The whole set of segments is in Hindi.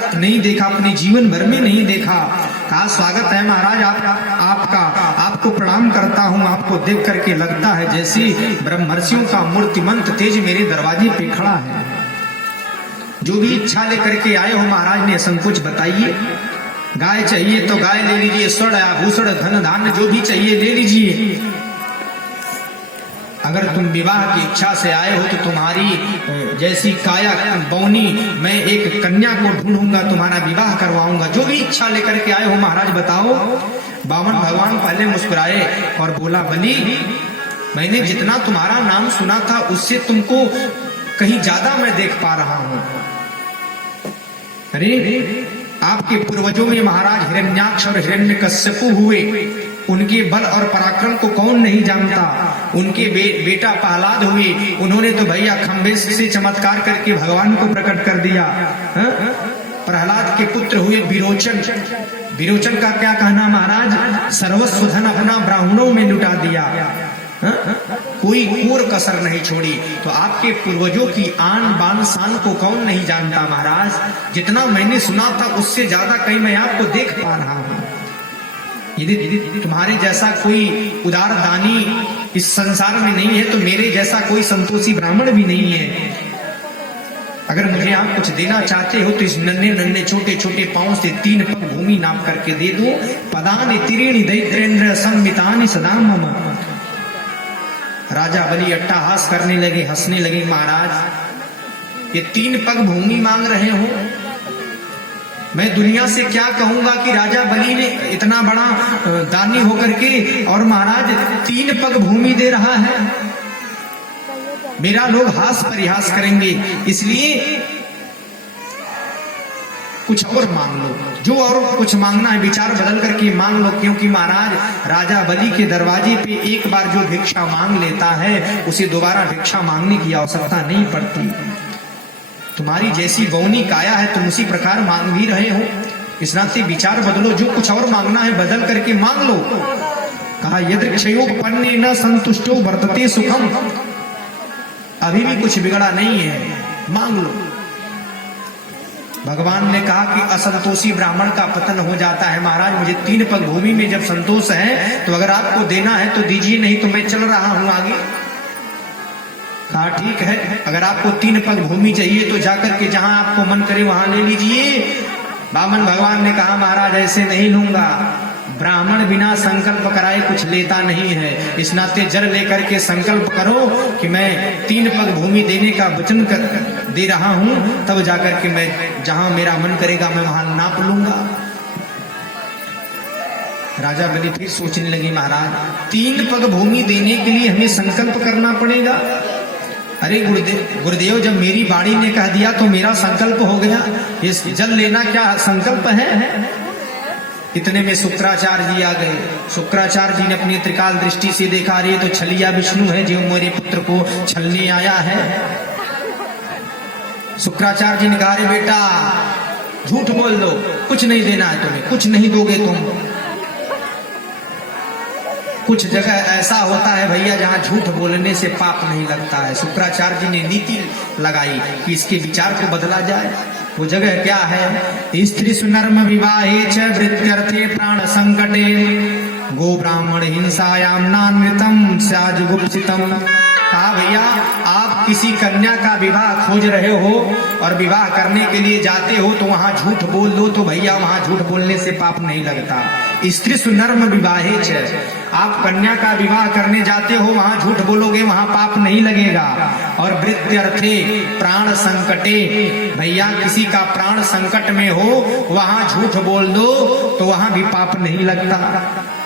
तक नहीं देखा, अपने जीवन भर में नहीं देखा। कहा स्वागत है महाराज आपका, आपको प्रणाम करता हूँ। आपको देख करके लगता है जैसे ब्रह्मर्षियों का मूर्तिमंत तेज मेरे दरवाजे पे खड़ा है। जो भी इच्छा लेकर के आए हो महाराज ने संकोच बताइए। गाय चाहिए तो गाय ले लीजिए, स्वर्ण आभूषण धन धान्य जो भी चाहिए ले लीजिए। अगर तुम विवाह की इच्छा से आए हो तो तुम्हारी जैसी काया बौनी मैं एक कन्या को ढूंढूंगा, तुम्हारा विवाह करवाऊंगा। जो भी इच्छा लेकर के आए हो महाराज बताओ। बामन भगवान पहले मुस्कुराए और बोला बलि, मैंने जितना तुम्हारा नाम सुना था उससे तुमको कहीं ज्यादा मैं देख पा रहा हूं। अरे आपके पूर्वजों में महाराज हिरण्याक्ष और हिरण्यकश्यपु हुए, उनके बल और पराक्रम को कौन नहीं जानता। उनके बेटा प्रहलाद हुए, उन्होंने तो भैया खंभे से चमत्कार करके भगवान को प्रकट कर दिया। प्रहलाद के पुत्र हुए विरोचन, विरोचन का क्या कहना महाराज, सर्वस्व धन अपना ब्राह्मणों में लुटा दिया। कोई कोर कसर नहीं छोड़ी। तो आपके पूर्वजों की आन बान शान को कौन नहीं जानता महाराज। जितना मैंने सुना था उससे ज्यादा कहीं मैं आपको देख पा रहा हूं। यदि तुम्हारे जैसा कोई उदार दानी इस संसार में नहीं है तो मेरे जैसा कोई संतोषी ब्राह्मण भी नहीं है। अगर मुझे आप कुछ देना चाहते हो तो इस नन्हे नन्हे छोटे छोटे पांव से 3 पग भूमि नाप करके दे दो। पदानि त्रीणि दैत्रेन्द्र संमितानि सदा मम। राजा बलि अट्टहास करने लगे, हंसने लगे। महाराज ये 3 पग भूमि मांग रहे हो, मैं दुनिया से क्या कहूंगा कि राजा बलि ने इतना बड़ा दानी होकर के और महाराज 3 पग भूमि दे रहा है। मेरा लोग हास परिहास करेंगे, इसलिए कुछ और मांग लो। जो और कुछ मांगना है विचार बदल करके मांग लो, क्योंकि महाराज राजा बलि के दरवाजे पे एक बार जो भिक्षा मांग लेता है उसे दोबारा भिक्षा मांगने की आवश्यकता नहीं पड़ती। तुम्हारी जैसी बौनी काया है तुम उसी प्रकार मांग भी रहे हो, इस नाते विचार बदलो। जो कुछ और मांगना है बदल करके मांग लो। कहा यदृक्षयोपन्ने न संतुष्टो वर्तते सुखम। अभी भी कुछ बिगड़ा नहीं है, मांग लो। भगवान ने कहा कि असंतोषी ब्राह्मण का पतन हो जाता है। महाराज मुझे 3 पग भूमि में जब संतोष है तो अगर आपको देना है तो दीजिए, नहीं तो मैं चल रहा हूं आगे। कहा ठीक है, अगर आपको 3 पग भूमि चाहिए तो जाकर के जहां आपको मन करे वहां ले लीजिए। बामन भगवान ने कहा महाराज ऐसे नहीं लूंगा, ब्राह्मण बिना संकल्प कराए कुछ लेता नहीं है। इस नाते जर लेकर के संकल्प करो कि मैं 3 पग भूमि देने का वचन दे रहा हूं, तब जाकर के मैं जहां मेरा मन करेगा मैं वहां नाप लूंगा। राजा बलि फिर सोचने लगे महाराज 3 पग भूमि देने के लिए हमें संकल्प करना पड़ेगा। अरे गुरुदेव जब मेरी बाड़ी ने कह दिया तो मेरा संकल्प हो गया। ये जल लेना क्या संकल्प है। इतने में शुक्राचार्य जी आ गए। शुक्राचार्य जी ने अपनी त्रिकाल दृष्टि से देखा, रे तो छलिया विष्णु है जो मेरे पुत्र को छलने आया है। शुक्राचार्य जी ने कहा, रे बेटा झूठ बोल दो, कुछ नहीं देना है तुम्हें, कुछ नहीं दोगे तुम। कुछ जगह ऐसा होता है भैया जहाँ झूठ बोलने से पाप नहीं लगता है। शुक्राचार्य जी ने नीति लगाई कि इसके विचार को बदला जाए। वो जगह क्या है, स्त्री सुनर्म विवाहे च वृत्यर्थे प्राण संकटे गो ब्राह्मण हिंसायाम नानृतम स्याजुगुप्सितम। कहा भैया आप किसी कन्या का विवाह खोज रहे हो और विवाह करने के लिए जाते हो तो वहां झूठ बोल दो तो भैया वहां झूठ बोलने से पाप नहीं लगता। स्त्री सुनर्म विवाहे च, आप कन्या का विवाह करने जाते हो वहां झूठ बोलोगे वहां पाप नहीं लगेगा। और वृत्यर्थे प्राण संकटे, भैया किसी का प्राण संकट में हो वहां झूठ बोल दो तो वहां भी पाप नहीं लगता।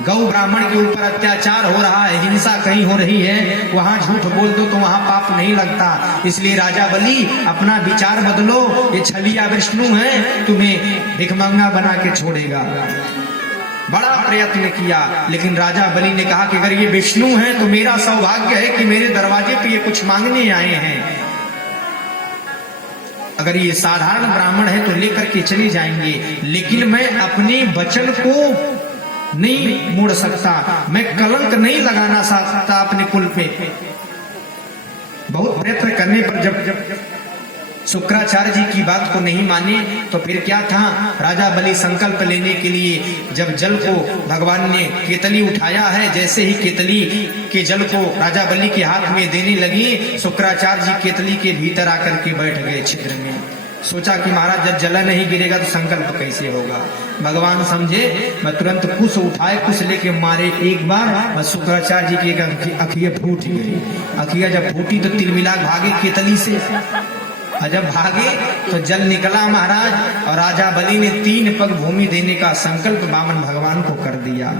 गौ ब्राह्मण के ऊपर अत्याचार हो रहा है, हिंसा कहीं हो रही है, वहां झूठ बोल दो तो वहां पाप नहीं लगता। इसलिए राजा बलि अपना विचार बदलो, ये छलिया विष्णु है तुम्हें भिखमंगा बना के छोड़ेगा। बड़ा प्रयत्न किया लेकिन राजा बलि ने कहा कि अगर ये विष्णु है तो मेरा सौभाग्य है कि मेरे दरवाजे पे ये कुछ मांगने आए हैं। अगर ये साधारण ब्राह्मण है तो लेकर के चले जाएंगे, लेकिन मैं अपने वचन को नहीं मोड़ सकता, मैं कलंक नहीं लगाना सकता अपने कुल पे। बहुत प्रयत्न करने पर जब शुक्राचार्य जी की बात को नहीं माने तो फिर क्या था। राजा बलि संकल्प लेने के लिए जब जल को भगवान ने केतली उठाया है, जैसे ही केतली के जल को राजा बलि के हाथ में देने लगी, शुक्राचार्य जी केतली के भीतर आकर के बैठ गए छिद्र में। सोचा कि महाराज जब जल नहीं गिरेगा तो संकल्प कैसे होगा। भगवान समझे, मैं तुरंत कुश उठाए, कुश लेके मारे एक बार, बस शुक्राचार्य जी की अखियां फूट गई। अखियां जब फूटी तो तिलमिला भागे केतली से, और जब भागे तो जल निकला महाराज, और राजा बलि ने 3 पग भूमि देने का संकल्प वामन भगवान को कर दिया।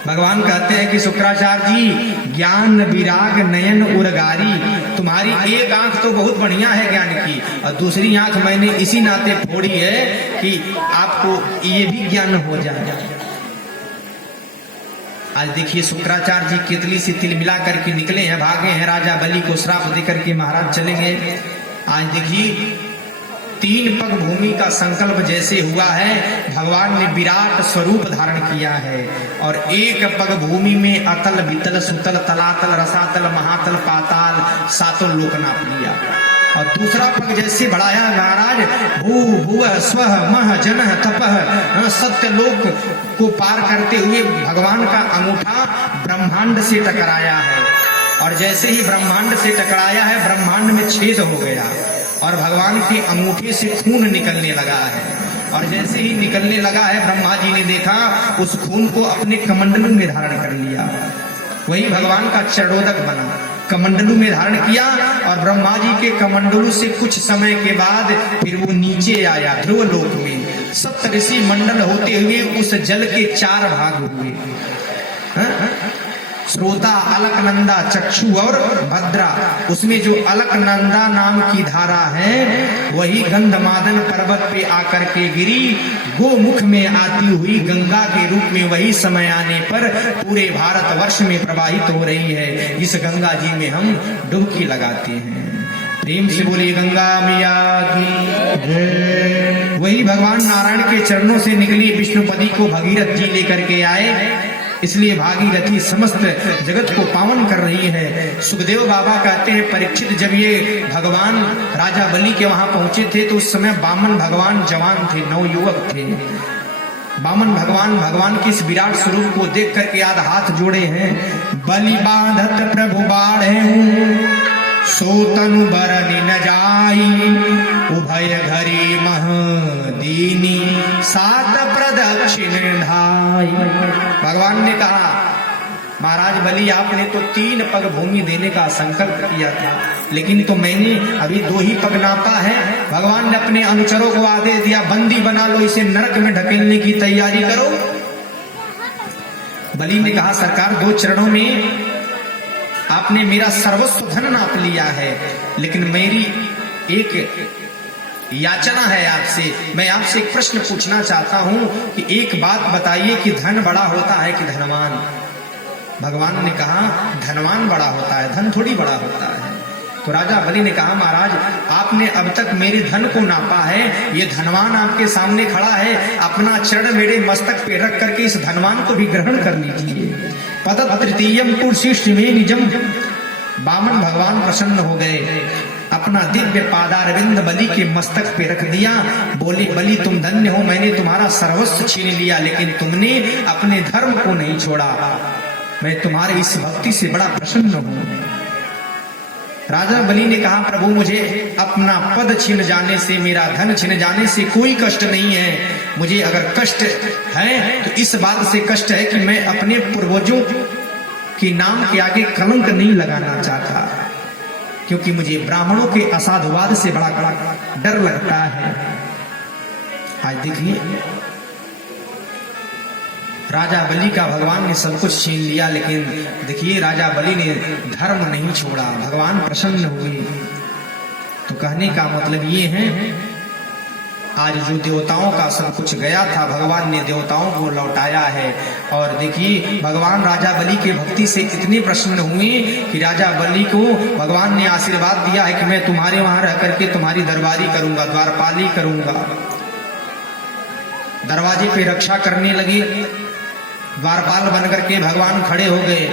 भगवान कहते हैं कि शुक्राचार्य जी, ज्ञान विराग नयन उर्गारी, तुम्हारी एक आंख तो बहुत बढ़िया है ज्ञान की, और दूसरी आंख मैंने इसी नाते फोड़ी है कि आपको ये भी ज्ञान हो जाए। आज देखिए शुक्राचार्य जी केतली से तिल मिला करके निकले हैं, भागे हैं, राजा बलि को श्राप देकर के महाराज चले गए। आज देखिए 3 पग भूमि का संकल्प जैसे हुआ है, भगवान ने विराट स्वरूप धारण किया है, और 1 पग भूमि में अतल वितल सुतल तलातल रसातल महातल पाताल 7 लोक नाप लिया। और दूसरा पग जैसे बढ़ाया महाराज, भू भुवः स्वः मह जनः तपः, सत्य लोक को पार करते हुए भगवान का अंगूठा ब्रह्मांड से टकराया है, और जैसे ही ब्रह्मांड से टकराया है, ब्रह्मांड में छेद हो गया और भगवान के अंगूठे से खून निकलने लगा है। और जैसे ही निकलने लगा है, ब्रह्मा जी ने देखा, उस खून को अपने कमंडलू में धारण कर लिया। वही भगवान का चरणोदक बना, कमंडलू में धारण किया, और ब्रह्मा जी के कमंडलू से कुछ समय के बाद फिर वो नीचे आया ध्रुव लोक में। 7 ऋषि मंडल होते हुए उस जल के 4 भाग हुए। श्रोता, अलकनंदा, चक्षु और भद्रा। उसमें जो अलकनंदा नाम की धारा है, वही गंधमादन पर्वत पे आकर के गिरी, गोमुख में आती हुई गंगा के रूप में वही समय आने पर पूरे भारतवर्ष में प्रवाहित हो रही है। इस गंगा जी में हम डुबकी लगाते हैं। प्रेम से बोलिए गंगा मैया की। वही भगवान नारायण के चरणों से निकली विष्णुपति को भगीरथ जी लेकर के आए, इसलिए भागीरथी समस्त जगत को पावन कर रही है। सुखदेव बाबा कहते हैं, परीक्षित जब ये भगवान राजा बलि के वहां पहुंचे थे तो उस समय वामन भगवान जवान थे, नवयुवक थे। वामन भगवान के इस विराट स्वरूप को देख करके आध हाथ जोड़े हैं। बलि बांधत प्रभु बाढ़े सोतनु बरनि न जाई, उभय घरी मह दीनी 7 प्रदक्षिण ढाई। भगवान ने कहा, महाराज बलि आपने तो 3 पग भूमि देने का संकल्प किया था, लेकिन तो मैंने अभी 2 ही पग नापा है। भगवान ने अपने अनुचरों को आदेश दिया, बंदी बना लो, इसे नरक में ढकेलने की तैयारी करो। बलि ने कहा, सरकार 2 चरणों में आपने मेरा सर्वस्व धन नाप लिया है, लेकिन मेरी एक याचना है आपसे। मैं आपसे एक प्रश्न पूछना चाहता हूं कि एक बात बताइए कि धन बड़ा होता है कि धनवान? भगवान ने कहा, धनवान बड़ा होता है, धन थोड़ी बड़ा होता है। तो राजा बलि ने कहा, महाराज आपने अब तक मेरे धन को नापा है, ये धनवान आपके सामने खड़ा है, अपना चरण मेरे मस्तक पे रख करके इस धनवान को भी ग्रहण कर लीजिए। पद तृतीयम कुर्शिष्ट में निजम। वामन भगवान प्रसन्न हो गए, अपना दिव्य पादारविंद बलि के मस्तक पे रख दिया। बोले, बलि तुम धन्य हो, मैंने तुम्हारा सर्वस्व छीन लिया, लेकिन तुमने अपने धर्म को नहीं छोड़ा। मैं तुम्हारे इस भक्ति से बड़ा प्रसन्न हूं। राजा बलि ने कहा, प्रभु मुझे अपना पद छिन जाने से, मेरा धन छिन जाने से कोई कष्ट नहीं है। मुझे अगर कष्ट है तो इस बात से कष्ट है कि मैं अपने पूर्वजों के नाम के आगे कलंक नहीं लगाना चाहता, क्योंकि मुझे ब्राह्मणों के असाधुवाद से बड़ा डर लगता है। आज देखिए, राजा बलि का भगवान ने सब कुछ छीन लिया, लेकिन देखिए राजा बलि ने धर्म नहीं छोड़ा, भगवान प्रसन्न हुए। तो कहने का मतलब ये है, आज जो देवताओं का सब कुछ गया था, भगवान ने देवताओं को लौटाया है। और देखिए, भगवान राजा बलि के भक्ति से इतने प्रसन्न हुए कि राजा बलि को भगवान ने आशीर्वाद दिया है कि मैं तुम्हारे वहां रह करके तुम्हारी दरबारी करूंगा, द्वारपाली करूंगा। दरवाजे पे रक्षा करने लगे, द्वारपाल बनकर के भगवान खड़े हो गए।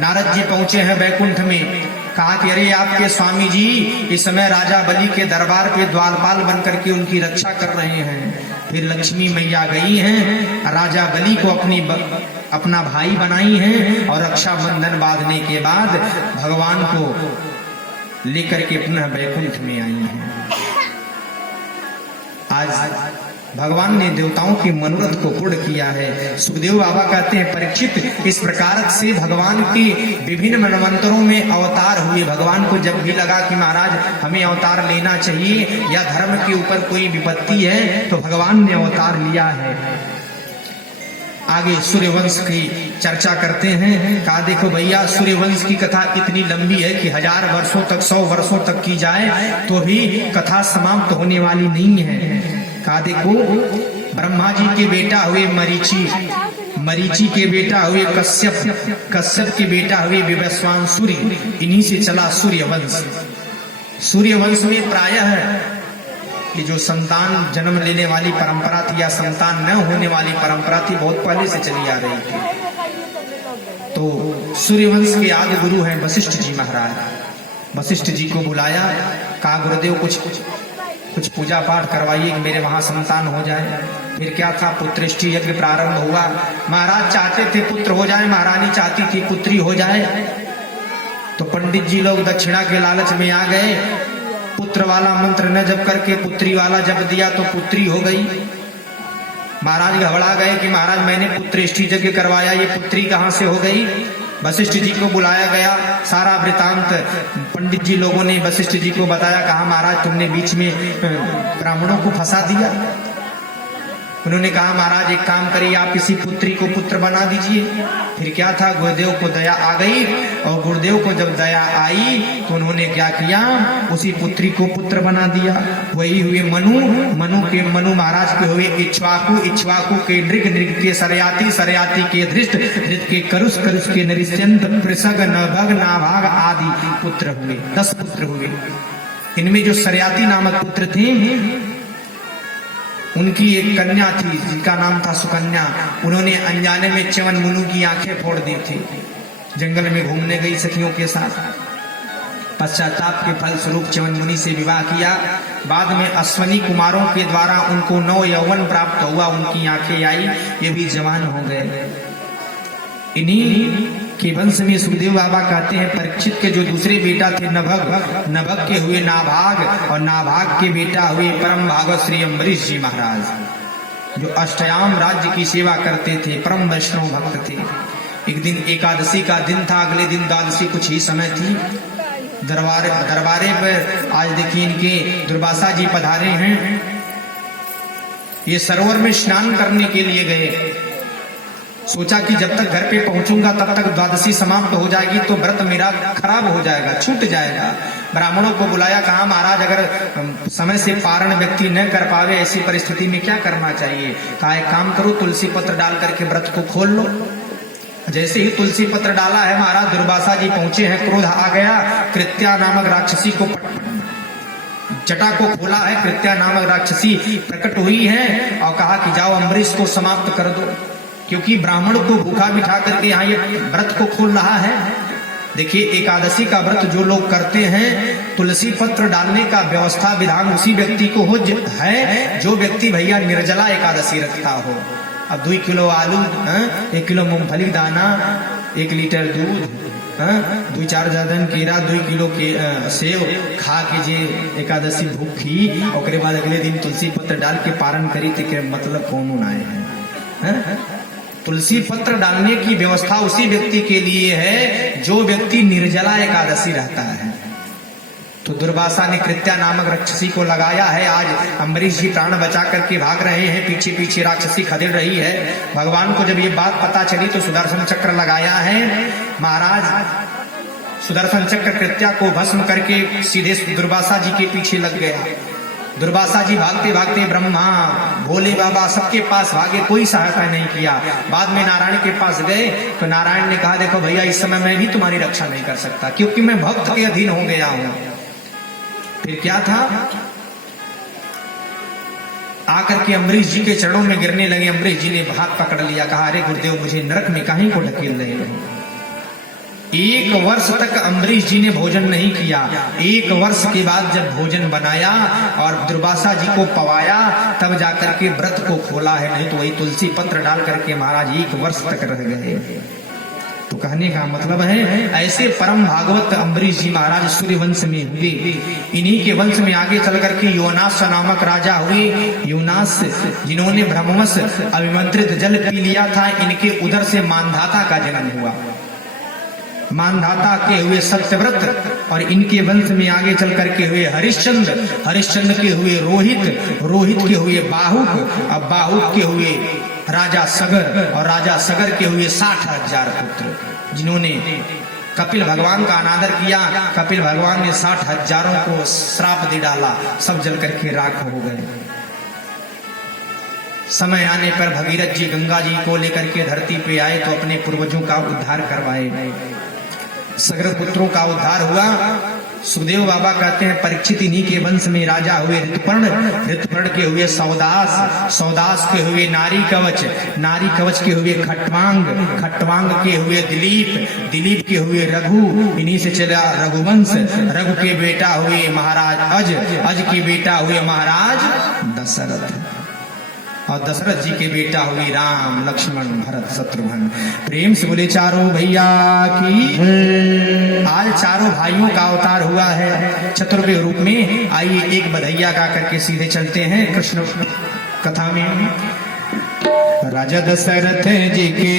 नारद जी पहुंचे हैं बैकुंठ में, कहा कि अरे आपके स्वामी जी इस समय राजा बलि के दरबार पे द्वारपाल बन करके उनकी रक्षा कर रहे हैं। फिर लक्ष्मी मैया गई हैं, राजा बलि को अपना भाई बनाई हैं और रक्षाबंधन बांधने के बाद भगवान को लेकर के पुनः वैकुंठ में आई हैं। आज भगवान ने देवताओं के मनोरथ को पूर्ण किया है। सुखदेव बाबा कहते हैं परीक्षित, इस प्रकार से भगवान के विभिन्न मनवंतरों में अवतार हुए। भगवान को जब भी लगा कि महाराज हमें अवतार लेना चाहिए या धर्म के ऊपर कोई विपत्ति है, तो भगवान ने अवतार लिया है। आगे सूर्यवंश की चर्चा करते हैं। कहा देखो भैया, सूर्यवंश की कथा इतनी लंबी है कि 1000 वर्षों तक 100 वर्षों तक की जाए तो भी कथा समाप्त होने वाली नहीं है। कहा देखो, ब्रह्मा जी के बेटा हुए मरीचि, मरीचि के बेटा हुए कश्यप, कश्यप के बेटा हुए विवस्वान, इन्हीं से चला सूर्यवंश। सूर्यवंश में प्रायः ये जो संतान जन्म लेने वाली परंपरा थी या संतान न होने वाली परंपरा थी, बहुत पहले से चली आ रही थी। तो सूर्यवंश के आदि गुरु हैं वशिष्ठ जी महाराज। वशिष्ठ जी को बुलाया, कहा गुरुदेव कुछ पूजा पाठ करवाइए कि मेरे वहां संतान हो जाए। फिर क्या था, पुत्रेष्टि यज्ञ प्रारंभ हुआ। महाराज चाहते थे पुत्र हो जाए, महारानी चाहती थी पुत्री हो जाए। तो पंडित जी लोग दक्षिणा के लालच में आ गए। पुत्र वाला मंत्र न जप करके पुत्री वाला जप दिया तो पुत्री हो गई। महाराज घबरा गए कि महाराज मैंने पुत्रेष्टि यज्ञ करवाया, ये पुत्री कहां से हो गई। वशिष्ठ जी को बुलाया गया, सारा वृतांत पंडित जी लोगों ने वशिष्ठ जी को बताया। कहा महाराज तुमने बीच में ब्राह्मणों को फंसा दिया। उन्होंने कहा महाराज एक काम करिए, आप किसी पुत्री को पुत्र बना दीजिए। फिर क्या था, गुरुदेव को दया आ गई, और गुरुदेव को जब दया आई तो उन्होंने क्या किया, उसी पुत्री को पुत्र बना दिया। वही हुए मनु, मनु महाराज के हुए इक्ष्वाकु, इक्ष्वाकु के नृग, नृग के सरयाती, सरयाती के धृष्ट, धृष्ट के करुष, करुष के नरिस्यंत, पृषग, नभग, नाभाग आदि पुत्र हुए। 10 पुत्र हुए। इनमें जो सरयाती नामक पुत्र थे, उनकी एक कन्या थी जिनका नाम था सुकन्या। उन्होंने अनजाने में च्यवन मुनु की आंखें फोड़ दी थी। जंगल में घूमने गई सखियों के साथ, पश्चाताप के फल स्वरूप च्यवन मुनि से विवाह किया। बाद में अश्वनी कुमारों के द्वारा उनको 9 यौवन प्राप्त हुआ, उनकी आंखें आई, ये भी जवान हो गए। इन्हीं के वंश में सुखदेव बाबा कहते हैं परीक्षित के जो दूसरे बेटा थे नभग, नभग के हुए नाभाग, और नाभाग के बेटा हुए परम भागवत श्री अम्बरीश जी महाराज, जो अष्टयाम राज्य की सेवा करते थे, परम वैष्णव भक्त थे। एक दिन एकादशी का दिन था, अगले दिन द्वादशी कुछ ही समय थी। दरबारे पर आज देखिए इनके दुर्वासा जी पधारे हैं। ये सरोवर में स्नान करने के लिए गए। सोचा कि जब तक घर पे पहुंचूंगा तब तक द्वादशी समाप्त हो जाएगी, तो व्रत मेरा खराब हो जाएगा, छूट जाएगा। ब्राह्मणों को बुलाया, कहा महाराज अगर समय से पारण व्यक्ति न कर पावे, ऐसी परिस्थिति में क्या करना चाहिए। कहा एक काम करो, तुलसी पत्र डाल करके व्रत को खोल लो। जैसे ही तुलसी पत्र डाला है, महाराज दुर्वासा जी पहुंचे हैं, क्रोध आ गया। कृत्या नामक राक्षसी को जटा को खोला है, कृत्या नामक राक्षसी प्रकट हुई है और कहा कि जाओ अम्बरीश को समाप्त कर दो, क्योंकि ब्राह्मण को भूखा बिठा करके यहाँ ये व्रत को खोल रहा है। देखिए एकादशी का व्रत जो लोग करते हैं, तुलसी पत्र डालने का व्यवस्था विधान उसी व्यक्ति को है जो व्यक्ति भैया निर्जला एकादशी रखता हो। अब 2 किलो आलू, 1 किलो मूंगफली दाना, 1 लीटर दूध, 2-4 दर्जन केरा, 2 किलो के सेव खा के जे एकादशी भूखी, और बाद अगले दिन तुलसी पत्र डाल के पारण करी थे, मतलब कौन आए हैं। तुलसी पत्र डालने की व्यवस्था उसी व्यक्ति के लिए है जो व्यक्ति निर्जला एकादशी रहता है। तो दुर्वासा ने कृत्या नामक राक्षसी को लगाया है। आज अम्बरीश जी प्राण बचा करके भाग रहे हैं, पीछे पीछे राक्षसी खदेड़ रही है। भगवान को जब ये बात पता चली तो सुदर्शन चक्र लगाया है। महाराज सुदर्शन चक्र कृत्या को भस्म करके सीधे दुर्वासा जी के पीछे लग गया। दुर्वासा जी भागते भागते ब्रह्मा, भोले बाबा सबके पास भागे, कोई सहायता नहीं किया। बाद में नारायण के पास गए तो नारायण ने कहा देखो भैया इस समय मैं भी तुम्हारी रक्षा नहीं कर सकता, क्योंकि मैं भक्त के अधीन हो गया हूं। फिर क्या था, आकर के अम्बरीश जी के चरणों में गिरने लगे। अम्बरीश जी ने हाथ पकड़ लिया, कहा अरे गुरुदेव मुझे नरक में काहे को ढकेल रहे हो। 1 वर्ष तक अम्बरीश जी ने भोजन नहीं किया। 1 वर्ष के बाद जब भोजन बनाया और दुर्वासा जी को पवाया, तब जाकर के व्रत को खोला है, नहीं तो वही तुलसी पत्र डाल करके महाराज 1 वर्ष तक रह गए। तो कहने का मतलब है, ऐसे परम भागवत अम्बरीश जी महाराज सूर्य वंश में हुए। इन्हीं के वंश में आगे चल करके योनास नामक राजा हुए। योनास जिन्होंने ब्रह्मवश अभिमंत्रित जल पी लिया था, इनके उदर से मानधाता का जन्म हुआ। मानधाता के हुए सत्यव्रत, और इनके वंश में आगे चल करके हुए हरिश्चंद्र, हरिश्चंद्र के हुए रोहित, रोहित के हुए बाहुक, अब बाहुक के हुए राजा सगर, और राजा सगर के हुए 60,000 पुत्र, जिन्होंने कपिल भगवान का अनादर किया। कपिल भगवान ने 60,000 को श्राप दे डाला, सब जल करके राख हो गए। समय आने पर भगीरथ जी गंगा जी को लेकर के धरती पे आए तो अपने पूर्वजों का उद्धार करवाए। सगर पुत्रों का उद्धार हुआ। सुखदेव बाबा कहते हैं परीक्षित इन्हीं के वंश में राजा हुए ऋतुपर्ण, ऋतुपर्ण के हुए सौदास, सौदास के हुए नारी कवच, नारी कवच के हुए खट्वांग, खट्वांग के हुए दिलीप, दिलीप के हुए रघु, इन्हीं से चला रघुवंश, रघु के बेटा हुए महाराज अज, अज के बेटा हुए महाराज दशरथ, और दशरथ जी के बेटा हुए राम लक्ष्मण भरत शत्रुघ्न। प्रेम से बोले चारों भैया की। आज चारों भाइयों का अवतार हुआ है चतुर्वेद रूप में। आइए एक बधैया गा करके सीधे चलते हैं कृष्ण कथा में। राजा दशरथ जी के